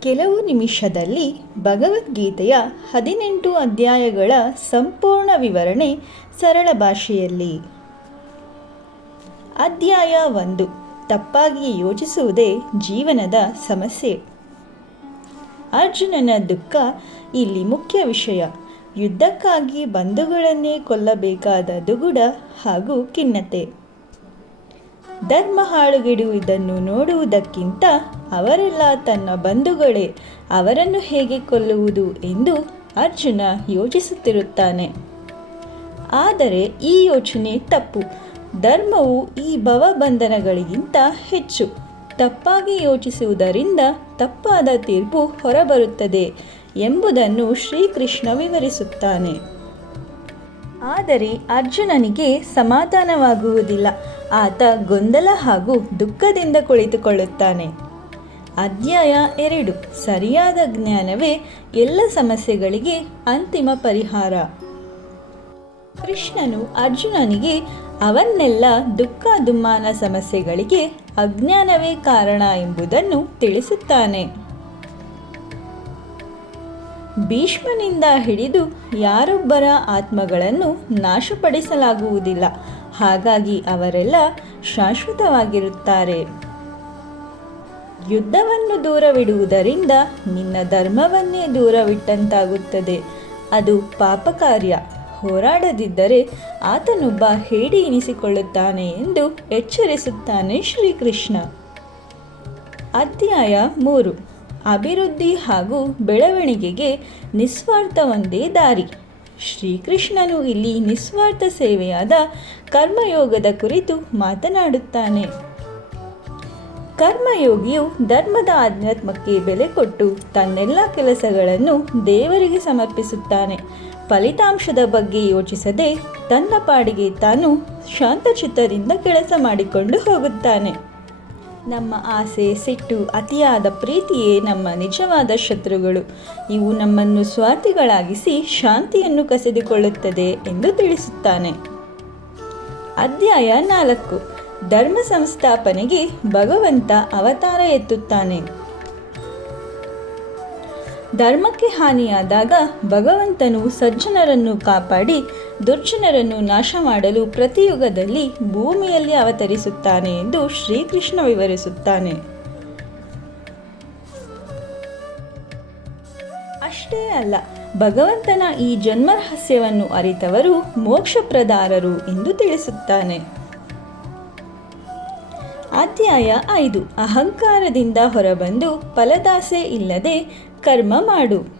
ಕೆಲವು ನಿಮಿಷದಲ್ಲಿ ಭಗವದ್ಗೀತೆಯ ಹದಿನೆಂಟು ಅಧ್ಯಾಯಗಳ ಸಂಪೂರ್ಣ ವಿವರಣೆ ಸರಳ ಭಾಷೆಯಲ್ಲಿ. ಅಧ್ಯಾಯ ಒಂದು. ತಪ್ಪಾಗಿ ಯೋಚಿಸುವುದೇ ಜೀವನದ ಸಮಸ್ಯೆ. ಅರ್ಜುನನ ದುಃಖ ಇಲ್ಲಿ ಮುಖ್ಯ ವಿಷಯ. ಯುದ್ಧಕ್ಕಾಗಿ ಬಂಧುಗಳನ್ನೇ ಕೊಲ್ಲಬೇಕಾದ ದುಗುಡ ಹಾಗೂ ಖಿನ್ನತೆ. ಧರ್ಮ ಹಾಳುಗೆಡುವುದನ್ನು ನೋಡುವುದಕ್ಕಿಂತ ಅವರೆಲ್ಲ ತನ್ನ ಬಂಧುಗಳೇ, ಅವರನ್ನು ಹೇಗೆ ಕೊಲ್ಲುವುದು ಎಂದು ಅರ್ಜುನ ಯೋಚಿಸುತ್ತಿರುತ್ತಾನೆ. ಆದರೆ ಈ ಯೋಚನೆ ತಪ್ಪು. ಧರ್ಮವು ಈ ಭವಬಂಧನಗಳಿಗಿಂತ ಹೆಚ್ಚು. ತಪ್ಪಾಗಿ ಯೋಚಿಸುವುದರಿಂದ ತಪ್ಪಾದ ತೀರ್ಪು ಹೊರಬರುತ್ತದೆ ಎಂಬುದನ್ನು ಶ್ರೀಕೃಷ್ಣ ವಿವರಿಸುತ್ತಾನೆ. ಆದರೆ ಅರ್ಜುನನಿಗೆ ಸಮಾಧಾನವಾಗುವುದಿಲ್ಲ. ಆತ ಗೊಂದಲ ಹಾಗೂ ದುಃಖದಿಂದ ಕುಳಿತುಕೊಳ್ಳುತ್ತಾನೆ. ಅಧ್ಯಾಯ ಎರಡು. ಸರಿಯಾದ ಜ್ಞಾನವೇ ಎಲ್ಲ ಸಮಸ್ಯೆಗಳಿಗೆ ಅಂತಿಮ ಪರಿಹಾರ. ಕೃಷ್ಣನು ಅರ್ಜುನನಿಗೆ, ಅವನ್ನೆಲ್ಲ ದುಃಖ ದುಮ್ಮಾನ ಸಮಸ್ಯೆಗಳಿಗೆ ಅಜ್ಞಾನವೇ ಕಾರಣ ಎಂಬುದನ್ನು ತಿಳಿಸುತ್ತಾನೆ. ಭೀಷ್ಮನಿಂದ ಹಿಡಿದು ಯಾರೊಬ್ಬರ ಆತ್ಮಗಳನ್ನು ನಾಶಪಡಿಸಲಾಗುವುದಿಲ್ಲ. ಹಾಗಾಗಿ ಅವರೆಲ್ಲ ಶಾಶ್ವತವಾಗಿರುತ್ತಾರೆ. ಯುದ್ಧವನ್ನು ದೂರವಿಡುವುದರಿಂದ ನಿನ್ನ ಧರ್ಮವನ್ನೇ ದೂರವಿಟ್ಟಂತಾಗುತ್ತದೆ. ಅದು ಪಾಪಕಾರ್ಯ. ಹೋರಾಡದಿದ್ದರೆ ಆತನೊಬ್ಬ ಹೇಡಿ ಎನಿಸಿಕೊಳ್ಳುತ್ತಾನೆ ಎಂದು ಎಚ್ಚರಿಸುತ್ತಾನೆ ಶ್ರೀಕೃಷ್ಣ. ಅಧ್ಯಾಯ ಮೂರು. ಅಭಿವೃದ್ಧಿ ಹಾಗೂ ಬೆಳವಣಿಗೆಗೆ ನಿಸ್ವಾರ್ಥ ಒಂದೇ ದಾರಿ. ಶ್ರೀಕೃಷ್ಣನು ಇಲ್ಲಿ ನಿಸ್ವಾರ್ಥ ಸೇವೆಯಾದ ಕರ್ಮಯೋಗದ ಕುರಿತು ಮಾತನಾಡುತ್ತಾನೆ. ಕರ್ಮಯೋಗಿಯು ಧರ್ಮದ ಆಧ್ಯಾತ್ಮಕ್ಕೆ ಬೆಲೆ ಕೊಟ್ಟು ತನ್ನೆಲ್ಲ ಕೆಲಸಗಳನ್ನು ದೇವರಿಗೆ ಸಮರ್ಪಿಸುತ್ತಾನೆ. ಫಲಿತಾಂಶದ ಬಗ್ಗೆ ಯೋಚಿಸದೆ ತನ್ನ ಪಾಡಿಗೆ ತಾನು ಶಾಂತಚಿತ್ತದಿಂದ ಕೆಲಸ ಮಾಡಿಕೊಂಡು ಹೋಗುತ್ತಾನೆ. ನಮ್ಮ ಆಸೆ, ಸಿಟ್ಟು, ಅತಿಯಾದ ಪ್ರೀತಿಯೇ ನಮ್ಮ ನಿಜವಾದ ಶತ್ರುಗಳು. ಇವು ನಮ್ಮನ್ನು ಸ್ವಾರ್ಥಿಗಳಾಗಿಸಿ ಶಾಂತಿಯನ್ನು ಕಸಿದುಕೊಳ್ಳುತ್ತದೆ ಎಂದು ತಿಳಿಸುತ್ತಾನೆ. ಅಧ್ಯಾಯ ನಾಲ್ಕು. ಧರ್ಮ ಸಂಸ್ಥಾಪನೆಗೆ ಭಗವಂತ ಅವತಾರ ಎತ್ತುತ್ತಾನೆ. ಧರ್ಮಕ್ಕೆ ಹಾನಿಯಾದಾಗ ಭಗವಂತನು ಸಜ್ಜನರನ್ನು ಕಾಪಾಡಿ ದುರ್ಜನರನ್ನು ನಾಶ ಮಾಡಲು ಪ್ರತಿಯುಗದಲ್ಲಿ ಭೂಮಿಯಲ್ಲಿ ಅವತರಿಸುತ್ತಾನೆ ಎಂದು ಶ್ರೀಕೃಷ್ಣ ವಿವರಿಸುತ್ತಾನೆ. ಅಷ್ಟೇ ಅಲ್ಲ, ಭಗವಂತನ ಈ ಜನ್ಮರಹಸ್ಯವನ್ನು ಅರಿತವರು ಮೋಕ್ಷಪ್ರದಾರರು ಎಂದು ತಿಳಿಸುತ್ತಾನೆ. ಅಧ್ಯಾಯ ಐದು. ಅಹಂಕಾರದಿಂದ ಹೊರಬಂದು ಫಲದಾಸೆ ಇಲ್ಲದೆ ಕರ್ಮ ಮಾಡು.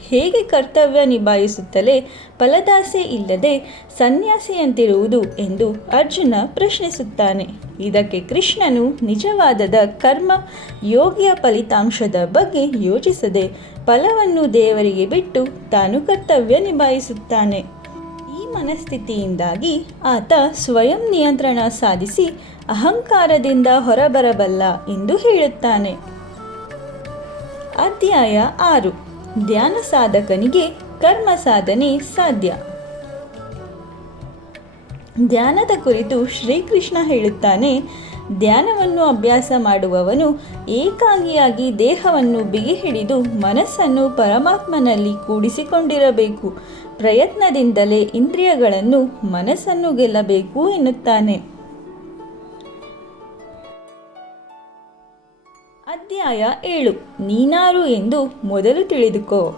ಹೇಗೆ ಕರ್ತವ್ಯ ನಿಭಾಯಿಸುತ್ತಲೇ ಫಲದಾಸೆ ಇಲ್ಲದೆ ಸನ್ಯಾಸಿಯಂತಿರುವುದು ಎಂದು ಅರ್ಜುನ ಪ್ರಶ್ನಿಸುತ್ತಾನೆ. ಇದಕ್ಕೆ ಕೃಷ್ಣನು ನಿಜವಾದದ ಕರ್ಮ ಯೋಗಿಯ ಫಲಿತಾಂಶದ ಬಗ್ಗೆ ಯೋಚಿಸದೆ ಫಲವನ್ನು ದೇವರಿಗೆ ಬಿಟ್ಟು ತಾನು ಕರ್ತವ್ಯ ನಿಭಾಯಿಸುತ್ತಾನೆ. ಈ ಮನಸ್ಥಿತಿಯಿಂದಾಗಿ ಆತ ಸ್ವಯಂ ನಿಯಂತ್ರಣ ಸಾಧಿಸಿ ಅಹಂಕಾರದಿಂದ ಹೊರಬರಬಲ್ಲ ಎಂದು ಹೇಳುತ್ತಾನೆ. ಅಧ್ಯಾಯ ಆರು. ಧ್ಯಾನ ಸಾಧಕನಿಗೆ ಕರ್ಮ ಸಾಧನೆ ಸಾಧ್ಯ. ಧ್ಯಾನದ ಕುರಿತು ಶ್ರೀಕೃಷ್ಣ ಹೇಳುತ್ತಾನೆ, ಧ್ಯಾನವನ್ನು ಅಭ್ಯಾಸ ಮಾಡುವವನು ಏಕಾಂಗಿಯಾಗಿ ದೇಹವನ್ನು ಬಿಗಿ ಹಿಡಿದು ಮನಸ್ಸನ್ನು ಪರಮಾತ್ಮನಲ್ಲಿ ಕೂಡಿಸಿಕೊಂಡಿರಬೇಕು. ಪ್ರಯತ್ನದಿಂದಲೇ ಇಂದ್ರಿಯಗಳನ್ನು ಮನಸ್ಸನ್ನು ಗೆಲ್ಲಬೇಕು ಎನ್ನುತ್ತಾನೆ. ಅಧ್ಯಾಯ ಏಳು. ನೀನಾರು ಎಂದು ಮೊದಲು ತಿಳಿದುಕೋ.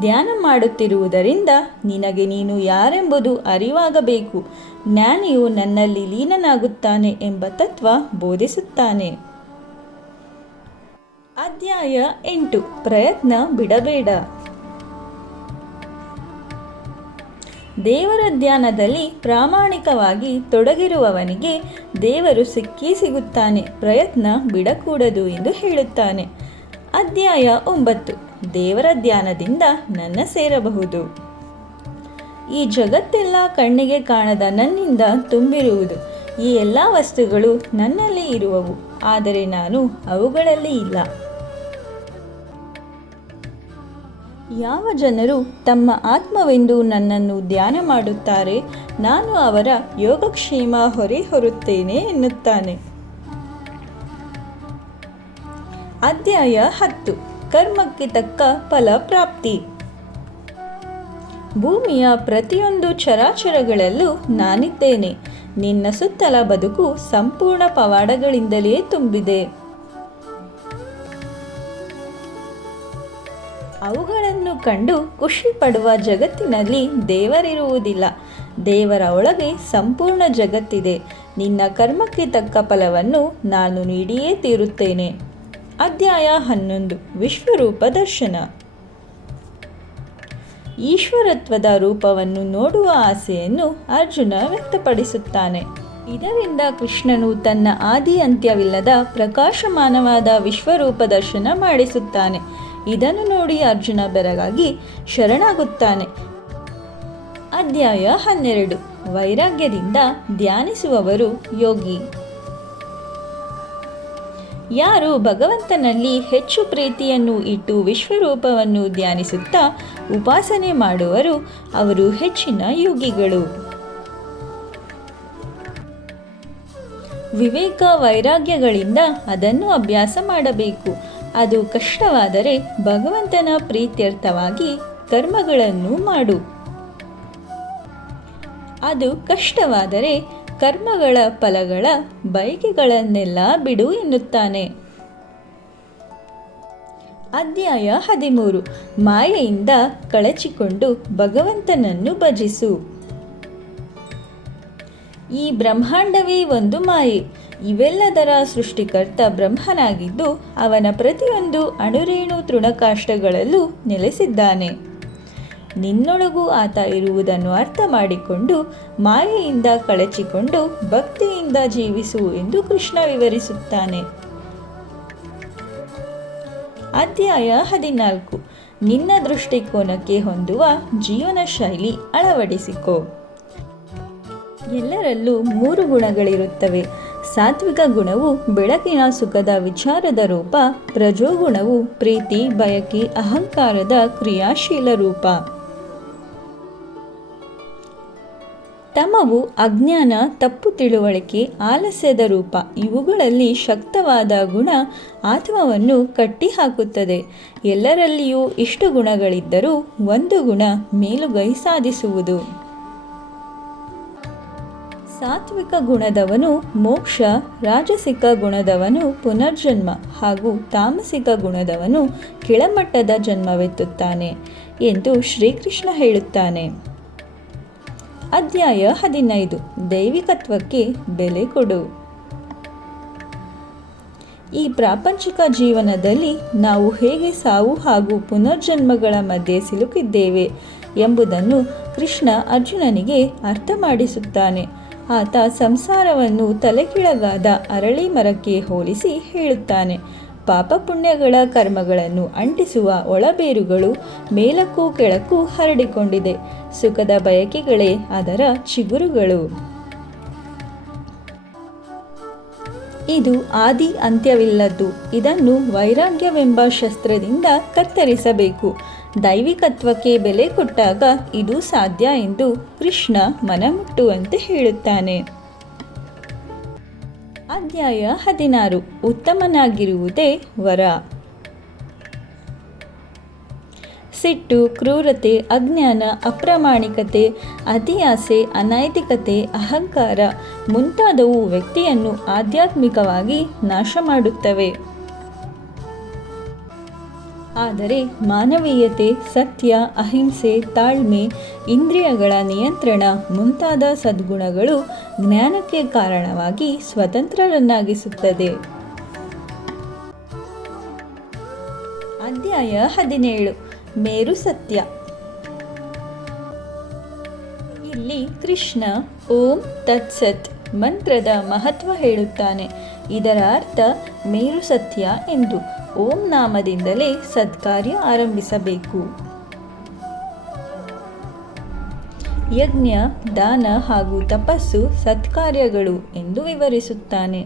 ಧ್ಯಾನ ಮಾಡುತ್ತಿರುವುದರಿಂದ ನಿನಗೆ ನೀನು ಯಾರೆಂಬುದು ಅರಿವಾಗಬೇಕು. ಜ್ಞಾನಿಯು ನನ್ನಲ್ಲಿ ಲೀನನಾಗುತ್ತಾನೆ ಎಂಬ ತತ್ವ ಬೋಧಿಸುತ್ತಾನೆ. ಅಧ್ಯಾಯ ಎಂಟು. ಪ್ರಯತ್ನ ಬಿಡಬೇಡ. ದೇವರ ಧ್ಯಾನದಲ್ಲಿ ಪ್ರಾಮಾಣಿಕವಾಗಿ ತೊಡಗಿರುವವನಿಗೆ ದೇವರು ಸಿಕ್ಕಿ ಸಿಗುತ್ತಾನೆ, ಪ್ರಯತ್ನ ಬಿಡಕೂಡದು ಎಂದು ಹೇಳುತ್ತಾನೆ. ಅಧ್ಯಾಯ ಒಂಬತ್ತು. ದೇವರ ಧ್ಯಾನದಿಂದ ನನ್ನ ಸೇರಬಹುದು. ಈ ಜಗತ್ತೆಲ್ಲ ಕಣ್ಣಿಗೆ ಕಾಣದ ನನ್ನಿಂದ ತುಂಬಿರುವುದು. ಈ ಎಲ್ಲ ವಸ್ತುಗಳು ನನ್ನಲ್ಲಿ ಇರುವವು. ಆದರೆ ನಾನು ಅವುಗಳಲ್ಲಿ ಇಲ್ಲ. ಯಾವ ಜನರು ತಮ್ಮ ಆತ್ಮವೆಂದು ನನ್ನನ್ನು ಧ್ಯಾನ ಮಾಡುತ್ತಾರೆ, ನಾನು ಅವರ ಯೋಗಕ್ಷೇಮ ಹೊರೆ ಹೊರುತ್ತೇನೆ ಎನ್ನುತ್ತಾನೆ. ಅಧ್ಯಾಯ ಹತ್ತು. ಕರ್ಮಕ್ಕೆ ತಕ್ಕ ಫಲ ಪ್ರಾಪ್ತಿ ಭೂಮಿಯ ಪ್ರತಿಯೊಂದು ಚರಾಚರಗಳಲ್ಲೂ ನಾನಿದ್ದೇನೆ. ನಿನ್ನ ಸುತ್ತಲ ಬದುಕು ಸಂಪೂರ್ಣ ಪವಾಡಗಳಿಂದಲೇ ತುಂಬಿದೆ. ಅವುಗಳನ್ನು ಕಂಡು ಖುಷಿ ಪಡುವ ಜಗತ್ತಿನಲ್ಲಿ ದೇವರಿರುವುದಿಲ್ಲ. ದೇವರ ಒಳಗೆ ಸಂಪೂರ್ಣ ಜಗತ್ತಿದೆ. ನಿನ್ನ ಕರ್ಮಕ್ಕೆ ತಕ್ಕ ಫಲವನ್ನು ನಾನು ನೀಡಿಯೇ ತೀರುತ್ತೇನೆ. ಅಧ್ಯಾಯ ಹನ್ನೊಂದು, ವಿಶ್ವರೂಪ ದರ್ಶನ. ಈಶ್ವರತ್ವದ ರೂಪವನ್ನು ನೋಡುವ ಆಸೆಯನ್ನು ಅರ್ಜುನ ವ್ಯಕ್ತಪಡಿಸುತ್ತಾನೆ. ಇದರಿಂದ ಕೃಷ್ಣನು ತನ್ನ ಆದಿ ಅಂತ್ಯವಿಲ್ಲದ ಪ್ರಕಾಶಮಾನವಾದ ವಿಶ್ವರೂಪ ದರ್ಶನ ಮಾಡಿಸುತ್ತಾನೆ. ಇದನ್ನು ನೋಡಿ ಅರ್ಜುನ ಬೆರಗಾಗಿ ಶರಣಾಗುತ್ತಾನೆ. ಅಧ್ಯಾಯ ಹನ್ನೆರಡು. ವೈರಾಗ್ಯದಿಂದ ಧ್ಯಾನಿಸುವವರು ಯೋಗಿ. ಯಾರು ಭಗವಂತನಲ್ಲಿ ಹೆಚ್ಚು ಪ್ರೀತಿಯನ್ನು ಇಟ್ಟು ವಿಶ್ವರೂಪವನ್ನು ಧ್ಯಾನಿಸುತ್ತಾ ಉಪಾಸನೆ ಮಾಡುವರು ಅವರು ಹೆಚ್ಚಿನ ಯೋಗಿಗಳು. ವಿವೇಕ ವೈರಾಗ್ಯಗಳಿಂದ ಅದನ್ನು ಅಭ್ಯಾಸ ಮಾಡಬೇಕು. ಅದು ಕಷ್ಟವಾದರೆ ಭಗವಂತನ ಪ್ರೀತ್ಯರ್ಥವಾಗಿ ಕರ್ಮಗಳನ್ನು ಮಾಡು. ಅದು ಕಷ್ಟವಾದರೆ ಕರ್ಮಗಳ ಫಲಗಳ ಬಯಕೆಗಳನ್ನೆಲ್ಲ ಬಿಡು ಎನ್ನುತ್ತಾನೆ. ಅಧ್ಯಾಯ ಹದಿಮೂರು. ಮಾಯೆಯಿಂದ ಕಳಚಿಕೊಂಡು ಭಗವಂತನನ್ನು ಭಜಿಸು. ಈ ಬ್ರಹ್ಮಾಂಡವೇ ಒಂದು ಮಾಯೆ. ಇವೆಲ್ಲದರ ಸೃಷ್ಟಿಕರ್ತ ಬ್ರಹ್ಮನಾಗಿದ್ದು ಅವನ ಪ್ರತಿಯೊಂದು ಅಣುರೇಣು ತೃಣಕಾಷ್ಟಗಳಲ್ಲೂ ನೆಲೆಸಿದ್ದಾನೆ. ನಿನ್ನೊಳಗೂ ಆತ ಇರುವುದನ್ನು ಅರ್ಥ ಮಾಡಿಕೊಂಡು ಮಾಯೆಯಿಂದ ಕಳಚಿಕೊಂಡು ಭಕ್ತಿಯಿಂದ ಜೀವಿಸು ಎಂದು ಕೃಷ್ಣ ವಿವರಿಸುತ್ತಾನೆ. ಅಧ್ಯಾಯ ಹದಿನಾಲ್ಕು. ನಿನ್ನ ದೃಷ್ಟಿಕೋನಕ್ಕೆ ಹೊಂದುವ ಜೀವನ ಶೈಲಿ ಅಳವಡಿಸಿಕೋ. ಎಲ್ಲರಲ್ಲೂ ಮೂರು ಗುಣಗಳಿರುತ್ತವೆ. ಸಾತ್ವಿಕ ಗುಣವು, ಬೆಳಕಿನ ಸುಖದ ವಿಚಾರದ ರೂಪ ಪ್ರಜೋಗುಣವು ಪ್ರೀತಿ, ಬಯಕೆ, ಅಹಂಕಾರದ ಕ್ರಿಯಾಶೀಲ ರೂಪ. ತಮವು ಅಜ್ಞಾನ, ತಪ್ಪು ತಿಳುವಳಿಕೆ, ಆಲಸ್ಯದ ರೂಪ, ಇವುಗಳಲ್ಲಿ ಶಕ್ತವಾದ ಗುಣ ಆತ್ಮವನ್ನು ಕಟ್ಟಿಹಾಕುತ್ತದೆ. ಎಲ್ಲರಲ್ಲಿಯೂ ಇಷ್ಟು ಗುಣಗಳಿದ್ದರೂ ಒಂದು ಗುಣ ಮೇಲುಗೈ ಸಾಧಿಸುವುದು. ಸಾತ್ವಿಕ ಗುಣದವನು ಮೋಕ್ಷ, ರಾಜಸಿಕ ಗುಣದವನು ಪುನರ್ಜನ್ಮ ಹಾಗೂ ತಾಮಸಿಕ ಗುಣದವನು ಕೆಳಮಟ್ಟದ ಜನ್ಮವೆತ್ತುತ್ತಾನೆ ಎಂದು ಶ್ರೀಕೃಷ್ಣ ಹೇಳುತ್ತಾನೆ. ಅಧ್ಯಾಯ ಹದಿನೈದು. ದೈವಿಕತ್ವಕ್ಕೆ ಬೆಲೆ ಕೊಡು. ಈ ಪ್ರಾಪಂಚಿಕ ಜೀವನದಲ್ಲಿ ನಾವು ಹೇಗೆ ಸಾವು ಹಾಗೂ ಪುನರ್ಜನ್ಮಗಳ ಮಧ್ಯೆ ಸಿಲುಕಿದ್ದೇವೆ ಎಂಬುದನ್ನು ಕೃಷ್ಣ ಅರ್ಜುನನಿಗೆ ಅರ್ಥ ಮಾಡಿಸುತ್ತಾನೆ. ಆತ ಸಂಸಾರವನ್ನು ತಲೆಕೆಳಗಾದ ಅರಳಿ ಮರಕ್ಕೆ ಹೋಲಿಸಿ ಹೇಳುತ್ತಾನೆ, ಪಾಪ ಪುಣ್ಯಗಳ ಕರ್ಮಗಳನ್ನು ಅಂಟಿಸುವ ಒಳಬೇರುಗಳು ಮೇಲಕ್ಕೂ ಕೆಳಕ್ಕೂ ಹರಡಿಕೊಂಡಿದೆ, ಸುಖದ ಬಯಕೆಗಳೇ ಅದರ ಚಿಗುರುಗಳು. ಇದು ಆದಿ ಅಂತ್ಯವಿಲ್ಲದ್ದು, ಇದನ್ನು ವೈರಾಗ್ಯವೆಂಬ ಶಸ್ತ್ರದಿಂದ ಕತ್ತರಿಸಬೇಕು. ದೈವಿಕತ್ವಕ್ಕೆ ಬೆಲೆ ಕೊಟ್ಟಾಗ ಇದು ಸಾಧ್ಯ ಎಂದು ಕೃಷ್ಣ ಮನಮುಟ್ಟುವಂತೆ ಹೇಳುತ್ತಾನೆ. ಅಧ್ಯಾಯ ಹದಿನಾರು. ಉತ್ತಮನಾಗಿರುವುದೇ ವರ. ಸಿಟ್ಟು, ಕ್ರೂರತೆ, ಅಜ್ಞಾನ, ಅಪ್ರಾಮಾಣಿಕತೆ, ಅತಿಯಾಸೆ, ಅನೈತಿಕತೆ, ಅಹಂಕಾರ ಮುಂತಾದವು ವ್ಯಕ್ತಿಯನ್ನು ಆಧ್ಯಾತ್ಮಿಕವಾಗಿ ನಾಶ ಮಾಡುತ್ತವೆ ಆದರೆ ಮಾನವೀಯತೆ, ಸತ್ಯ, ಅಹಿಂಸೆ, ತಾಳ್ಮೆ, ಇಂದ್ರಿಯಗಳ ನಿಯಂತ್ರಣ ಮುಂತಾದ ಸದ್ಗುಣಗಳು ಜ್ಞಾನಕ್ಕೆ ಕಾರಣವಾಗಿ ಸ್ವತಂತ್ರರನ್ನಾಗಿಸುತ್ತದೆ. ಅಧ್ಯಾಯ ಹದಿನೇಳು. ಮೇರು ಸತ್ಯ. ಇಲ್ಲಿ ಕೃಷ್ಣ ಓಂ ತತ್ಸತ್ ಮಂತ್ರದ ಮಹತ್ವ ಹೇಳುತ್ತಾನೆ. ಇದರ ಅರ್ಥ ಮೇರು ಸತ್ಯ ಎಂದು. ಓಂ ನಾಮದಿಂದಲೇ ಸತ್ಕಾರ್ಯ ಆರಂಭಿಸಬೇಕು. ಯಜ್ಞ, ದಾನ ಹಾಗೂ ತಪಸ್ಸು ಸತ್ಕಾರ್ಯಗಳು ಎಂದು ವಿವರಿಸುತ್ತಾನೆ.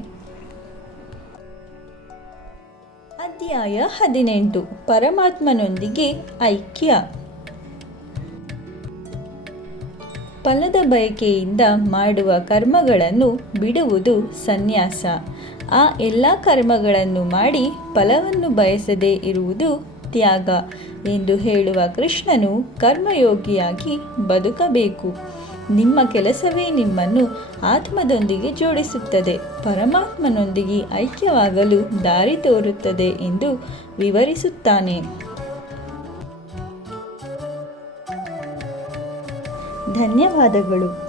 ಅಧ್ಯಾಯ ಹದಿನೆಂಟು. ಪರಮಾತ್ಮನೊಂದಿಗೆ ಐಕ್ಯ. ಫಲದ ಬಯಕೆಯಿಂದ ಮಾಡುವ ಕರ್ಮಗಳನ್ನು ಬಿಡುವುದು ಸನ್ಯಾಸ. ಆ ಎಲ್ಲ ಕರ್ಮಗಳನ್ನು ಮಾಡಿ ಫಲವನ್ನು ಬಯಸದೇ ಇರುವುದು ತ್ಯಾಗ ಎಂದು ಹೇಳುವ ಕೃಷ್ಣನು ಕರ್ಮಯೋಗಿಯಾಗಿ ಬದುಕಬೇಕು. ನಿಮ್ಮ ಕೆಲಸವೇ ನಿಮ್ಮನ್ನು ಆತ್ಮದೊಂದಿಗೆ ಜೋಡಿಸುತ್ತದೆ. ಪರಮಾತ್ಮನೊಂದಿಗೆ ಐಕ್ಯವಾಗಲು ದಾರಿ ತೋರುತ್ತದೆ ಎಂದು ವಿವರಿಸುತ್ತಾನೆ. ಧನ್ಯವಾದಗಳು.